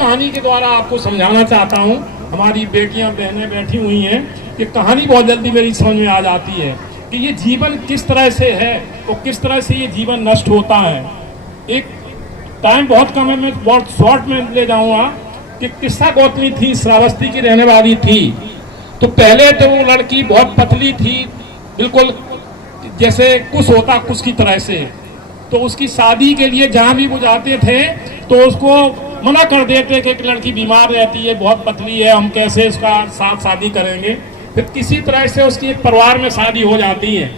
कहानी के द्वारा आपको समझाना चाहता हूँ। हमारी बेटियां बहनें बैठी हुई हैं, कि कहानी बहुत जल्दी मेरी समझ में आ जाती है कि ये जीवन किस तरह से है और किस तरह से ये जीवन नष्ट होता है। एक टाइम बहुत कम है, मैं बहुत शॉर्ट में ले जाऊंगा कि किस्सा गौतमी थी, श्रावस्ती की रहने वाली थी। तो पहले तो वो लड़की बहुत पतली थी, बिल्कुल जैसे कुछ होता कुछ की तरह से। तो उसकी शादी के लिए जहाँ भी वो जाते थे तो उसको मना कर देते कि एक लड़की बीमार रहती है, बहुत पतली है, हम कैसे इसका साथ शादी करेंगे। फिर किसी तरह से उसकी एक परिवार में शादी हो जाती है।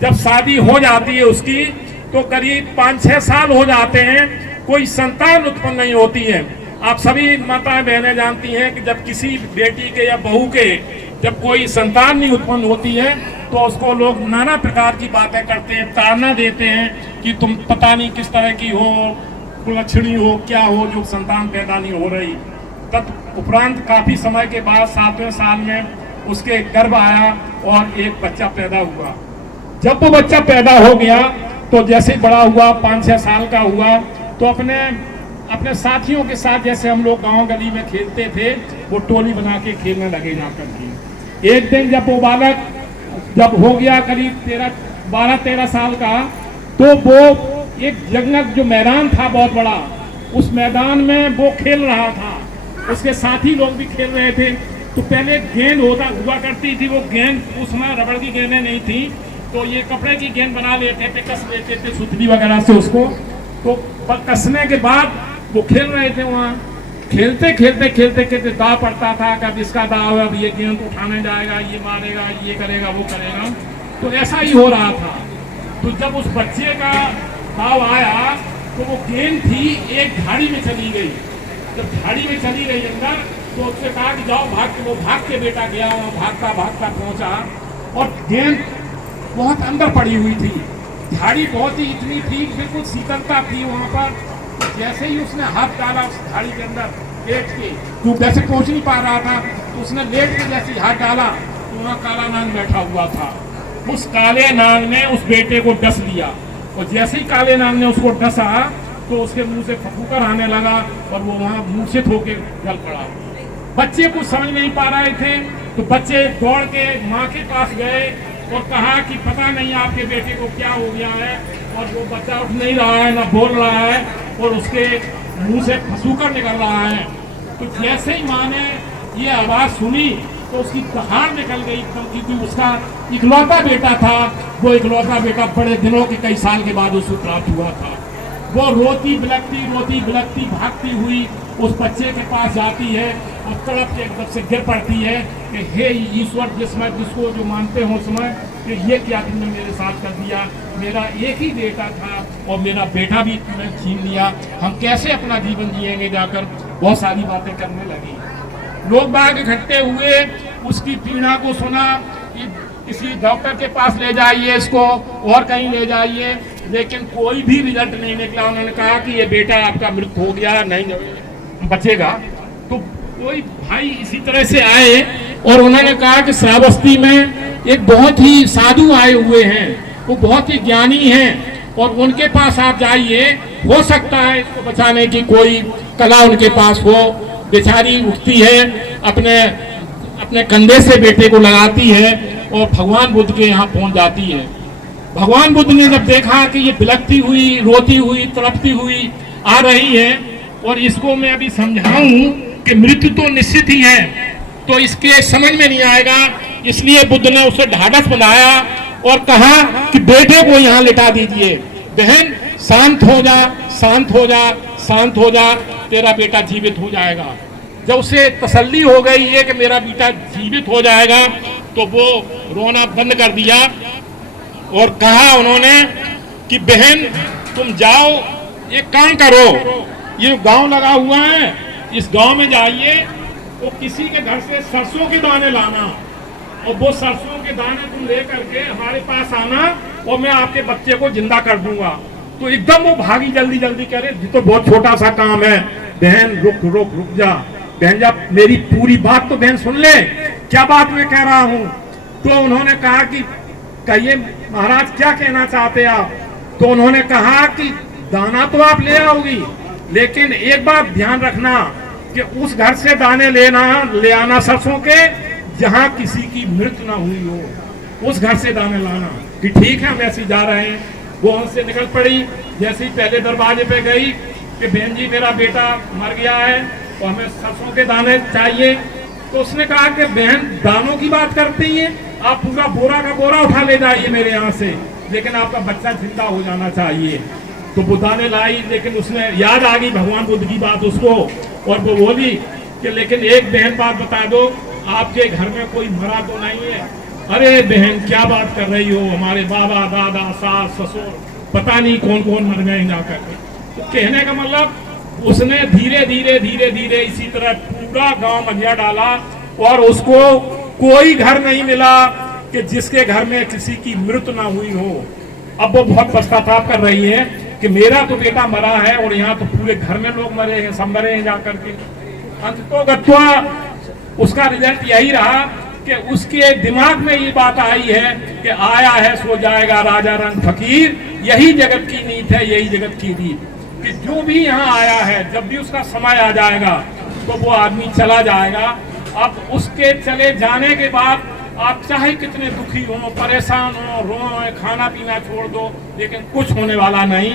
जब शादी हो जाती है उसकी, तो करीब 5-6 साल हो जाते हैं, कोई संतान उत्पन्न नहीं होती है। आप सभी माताएं बहनें जानती हैं कि जब किसी बेटी के या बहू के जब कोई संतान नहीं उत्पन्न होती है तो उसको लोग नाना प्रकार की बातें करते हैं, ताड़ना देते हैं कि तुम पता नहीं किस तरह की हो, कुलक्षणी हो, क्या हो, जो संतान पैदा नहीं हो रही। तत्उपरांत काफी समय के बाद 7वें साल में उसके गर्भ आया और एक बच्चा पैदा हुआ। जब वो बच्चा पैदा हो गया तो जैसे बड़ा हुआ, 5-6 साल का हुआ, तो अपने साथियों के साथ जैसे हम लोग गांव गली में खेलते थे, वो टोली बना के खेलने लगे जाकर के। एक दिन जब वो बालक जब हो गया करीब 12-13 साल का, तो वो एक जंगल जो मैदान था बहुत बड़ा, उस मैदान में वो खेल रहा था, उसके साथी लोग भी खेल रहे थे। तो पहले गेंद हुआ करती थी, वो गेंद उसमें रबड़ की गेंदें नहीं थी, तो ये कपड़े की गेंद बना लेते थे, कस लेते थे सुतली वगैरह से उसको। तो कसने के बाद वो खेल रहे थे वहाँ, खेलते खेलते दाव पड़ता था, कब इसका दाव है, अब ये गेंद उठाने जाएगा, ये मारेगा, ये करेगा, वो करेगा। तो ऐसा ही हो रहा था। तो जब उस बच्चे का दाव आया तो वो गेंद थी एक झाड़ी में चली गई। जब झाड़ी में चली गई अंदर, तो उससे कहा कि जाओ भाग के। वो भाग के बेटा गया, वहाँ भागता भागता पहुंचा और गेंद बहुत अंदर पड़ी हुई थी। झाड़ी बहुत ही इतनी थी, बिल्कुल शीतलता थी वहाँ पर। जैसे ही उसने हाथ डाला उस झाड़ी के अंदर लेट के, जो वैसे पहुंच नहीं पा रहा था, तो उसने लेट के जैसे हाथ डाला तो वहाँ काला नाग बैठा हुआ था। उस काले नाग ने उस बेटे को डस लिया, और जैसे ही काले नाग ने उसको डसा तो उसके मुंह से फफूकर आने लगा और वो वहाँ मूर्छित होकर जल पड़ा। बच्चे कुछ समझ नहीं पा रहे थे, तो बच्चे दौड़ के माँ के पास गए और कहा कि पता नहीं आपके बेटे को क्या हो गया है, और वो बच्चा उठ नहीं रहा है, ना बोल रहा है, और उसके मुंह से फसूकर निकल रहा है। तो जैसे ही माँ ने ये आवाज सुनी तो उसकी दहाड़ निकल गई, क्योंकि उसका इकलौता बेटा था। वो इकलौता बेटा बड़े दिनों के कई साल के बाद उसको प्राप्त हुआ था। वो रोती बिलखती भागती हुई उस बच्चे के पास जाती है और तड़प के एकदम से गिर पड़ती है कि हे ईश्वर, जिसको जो मानते हो समय, कि ये क्या तुमने मेरे साथ कर दिया। मेरा एक ही बेटा था और मेरा बेटा भी तुमने छीन लिया, हम कैसे अपना जीवन जिएंगे। जाकर बहुत सारी बातें करने लगी। लोग बाग इकट्ठे हुए, उसकी पीड़ा को सुना कि किसी डॉक्टर के पास ले जाइए इसको, और कहीं ले जाइए, लेकिन कोई भी रिजल्ट नहीं निकला। उन्होंने कहा कि ये बेटा आपका मृत हो गया, नहीं बचेगा। तो कोई भाई इसी तरह से आए और उन्होंने कहा कि श्रावस्ती में एक बहुत ही साधु आए हुए हैं, वो बहुत ही ज्ञानी हैं, और उनके पास आप जाइए, हो सकता है इसको बचाने की कोई कला उनके पास हो। बेचारी उठती है, अपने कंधे से बेटे को लगाती है और भगवान बुद्ध के यहाँ पहुंच जाती है। भगवान बुद्ध ने जब देखा कि ये बिलखती हुई, रोती हुई, तड़पती हुई आ रही है, और इसको मैं अभी समझाऊं कि मृत्यु तो निश्चित ही है, तो इसके समझ में नहीं आएगा, इसलिए बुद्ध ने उसे ढाढ़स बनाया और कहा कि बेटे को यहाँ लिटा दीजिए। बहन शांत हो जा, शांत हो जा, शांत हो जा, तेरा बेटा जीवित हो जाएगा। जब उसे तसल्ली हो गई है कि मेरा बेटा जीवित हो जाएगा, तो वो रोना बंद कर दिया और कहा उन्होंने कि बहन तुम जाओ, एक काम करो, ये गांव लगा हुआ है, इस गांव में जाइए, तो किसी के घर से सरसों के दाने लाना, और वो सरसों के दाने तुम ले करके हमारे पास आना, और मैं आपके बच्चे को जिंदा कर दूंगा। तो एकदम वो भागी, जल्दी कह रहे, ये तो बहुत छोटा सा काम है। बहन रुक जा, बहन जब मेरी पूरी बात तो बहन सुन ले, क्या बात मैं कह रहा हूँ। तो उन्होंने कहा कि कहिए महाराज क्या कहना चाहते आप। तो उन्होंने कहा कि दाना तो आप ले आओगी, लेकिन एक बात ध्यान रखना, कि उस घर से दाने ले आना सरसों के जहां किसी की मृत्यु ना हुई हो, उस घर से दाने लाना। कि ठीक है, हम ऐसे जा रहे हैं। वो हमसे निकल पड़ी। जैसे ही पहले दरवाजे पे गई कि बहन जी मेरा बेटा मर गया है तो हमें सरसों के दाने चाहिए, तो उसने कहा कि बहन दानों की बात करती हैं, आप पूरा बोरा का बोरा उठा ले जाइए मेरे यहाँ से, लेकिन आपका बच्चा जिंदा हो जाना चाहिए। तो वो दाने लाई, लेकिन उसने याद आ गई भगवान बुद्ध की बात उसको, और वो बोली कि लेकिन एक बहन बात बता दो, आपके घर में कोई मरा तो नहीं है? अरे बहन क्या बात कर रही हो, हमारे बाबा दादा सास ससुर पता नहीं कौन कौन मर गए जाकर के। तो कहने का मतलब उसने धीरे धीरे धीरे धीरे इसी तरह पूरा गांव मझिया डाला और उसको कोई घर नहीं मिला कि जिसके घर में किसी की मृत्यु ना हुई हो। अब वो बहुत पश्चाताप कर रही है कि मेरा तो बेटा मरा है और यहाँ तो पूरे घर में लोग मरे हैं, सब मरे हैं जाकर के। अंततोगत्वा उसका रिजल्ट यही रहा कि उसके दिमाग में ये बात आई है कि आया है सो जाएगा राजा रंग फकीर, यही जगत की नीति है, यही जगत की रीत, कि जो भी यहाँ आया है जब भी उसका समय आ जाएगा तो वो आदमी चला जाएगा। अब उसके चले जाने के बाद आप चाहे कितने दुखी हो, परेशान हो, रो, खाना पीना छोड़ दो, लेकिन कुछ होने वाला नहीं।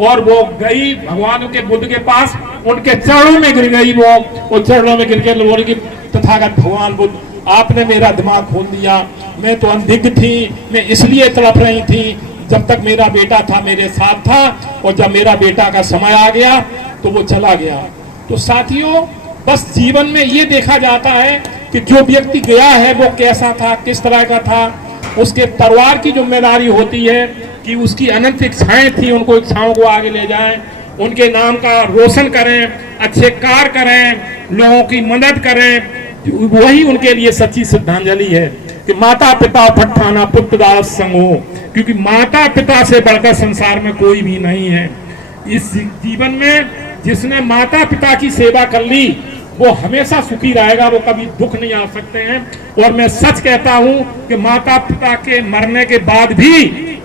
और वो गई भगवान के बुद्ध के पास, उनके चरणों में गिर गई। वो चरणों में गिर के बोली कि तथागत भगवान बुद्ध, आपने मेरा दिमाग खोल दिया। मैं तो अनभिज्ञ थी, मैं इसलिए तड़प रही थी, जब तक मेरा बेटा था मेरे साथ था, और जब मेरा बेटा का समय आ गया तो वो चला गया। तो साथियों, बस जीवन में ये देखा जाता है कि जो व्यक्ति गया है वो कैसा था, किस तरह का था। उसके परिवार की जिम्मेदारी होती है कि उसकी अनंत इच्छाएं थी, उनको इच्छाओं को आगे ले जाएं, उनके नाम का रोशन करें, अच्छे कार्य करें, लोगों की मदद करें। वही उनके लिए सच्ची श्रद्धांजलि है कि माता पिता फटफाना पुत्र दास संग हो, क्योंकि माता पिता से बढ़कर संसार में कोई भी नहीं है। इस जीवन में जिसने माता पिता की सेवा कर ली वो हमेशा सुखी रहेगा, वो कभी दुख नहीं आ सकते हैं। और मैं सच कहता हूं कि माता पिता के मरने के बाद भी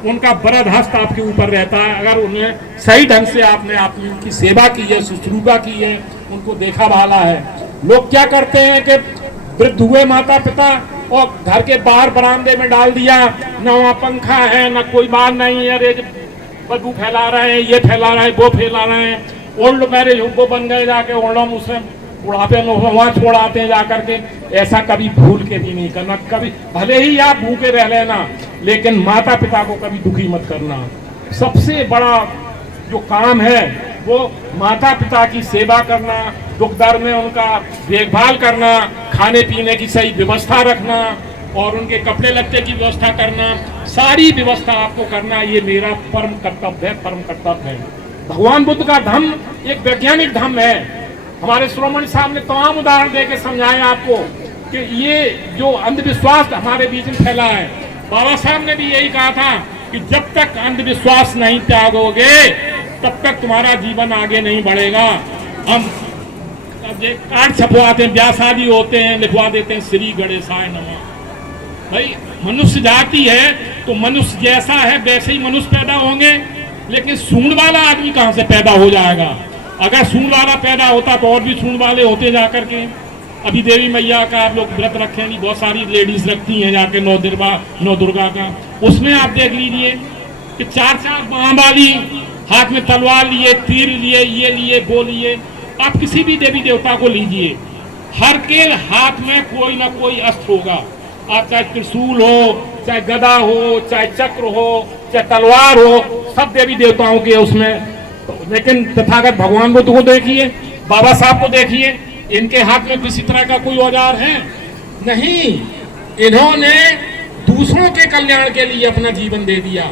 उनका वरद हस्त आपके ऊपर रहता है, अगर उन्हें सही ढंग से आपने उनकी सेवा की है, शुश्रूषा की है, उनको देखा भाला है। लोग क्या करते हैं कि वृद्ध हुए माता पिता और घर के बाहर बरामदे में डाल दिया, न वहाँ पंखा है, न कोई बात नहीं है, बदबू फैला रहे हैं, ये फैला रहे हैं, वो फैला रहे हैं। ओल्ड मैरिज वो बन गए, जाके ओल्ड होम उसमें बुढ़ापे में वहाँ छोड़ आते हैं जाकर के। ऐसा कभी भूल के भी नहीं करना, कभी भले ही आप भूखे रह लेना, लेकिन माता पिता को कभी दुखी मत करना। सबसे बड़ा जो काम है वो माता पिता की सेवा करना, दुख दर्द में उनका देखभाल करना, खाने पीने की सही व्यवस्था रखना और उनके कपड़े लत्ते की व्यवस्था करना, सारी व्यवस्था आपको करना, ये मेरा परम कर्तव्य है, परम कर्तव्य है। भगवान बुद्ध का धम्म एक वैज्ञानिक धम्म है। हमारे श्रोमणी साहब ने तमाम उदाहरण देके समझाया आपको कि ये जो अंधविश्वास हमारे बीच में फैला है, बाबा साहब ने भी यही कहा था कि जब तक अंधविश्वास नहीं त्यागोगे तब तक तुम्हारा जीवन आगे नहीं बढ़ेगा। हम कार्ड छपवाते हैं, ब्याह शादी होते हैं, लिखवा देते हैं श्री गणेशाय नमः। भाई मनुष्य जाति है तो मनुष्य जैसा है वैसे ही मनुष्य पैदा होंगे, लेकिन सूंड वाला आदमी कहां से पैदा हो जाएगा? अगर सूंड वाला पैदा होता तो और भी सूंड वाले होते जाकर के। अभी देवी मैया का आप लोग व्रत रखेंगे, बहुत सारी लेडीज रखती हैं जाके नौ दुर्गा का, उसमें आप देख लीजिए कि चार बाह वाली, हाथ में तलवार लिए, तीर लिए, ये लिए, वो लिए। आप किसी भी देवी देवता को लीजिए, हर के हाथ में कोई ना कोई अस्त्र होगा। आप चाहे त्रिशूल हो, चाहे गदा हो, चाहे चक्र हो, चाहे तलवार हो, सब देवी देवताओं के उसमें। लेकिन तथागत भगवान बुद्ध को देखिए, बाबा साहब को देखिए, इनके हाथ में किसी तरह का कोई औजार है नहीं। इन्होंने दूसरों के कल्याण के लिए अपना जीवन दे दिया,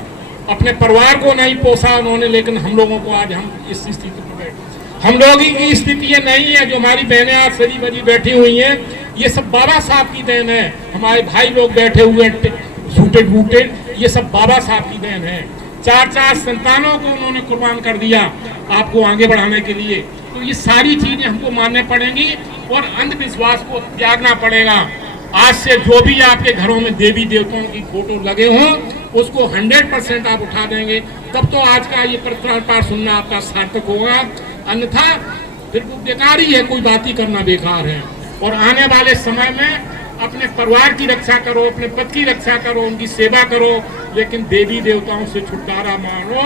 अपने परिवार को नहीं पोसा उन्होंने। लेकिन हम लोगों को आज हम इस स्थिति पर बैठे, हम लोगों की स्थिति ये नहीं है। जो हमारी बहनें आज सजी बजी बैठी हुई हैं, ये सब बाबा साहब की देन है। हमारे भाई लोग बैठे हुए सूटेड बूटेड, ये सब बाबा साहब की देन है। चार संतानों को उन्होंने कुर्बान कर दिया आपको आगे बढ़ाने के लिए। तो ये सारी चीजें हमको मानने पड़ेंगी और अंधविश्वास को त्यागना पड़ेगा। आज से जो भी आपके घरों में देवी देवताओं की फोटो लगे हों उसको 100% आप उठा देंगे, तब तो आज का ये प्रकरण पाठ सुनना आपका सार्थक होगा। अन्यथा फिर वो बेकार ही है, कोई बात ही करना बेकार है। और आने वाले समय में अपने परिवार की रक्षा करो, अपने पति की रक्षा करो, उनकी सेवा करो, लेकिन देवी देवताओं से छुटकारा मांगो।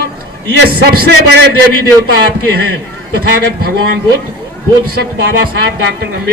ये सबसे बड़े देवी देवता आपके हैं, तथागत भगवान बुद्ध, बोधिसत्व बाबा साहब, डॉक्टर अम्बेडकर।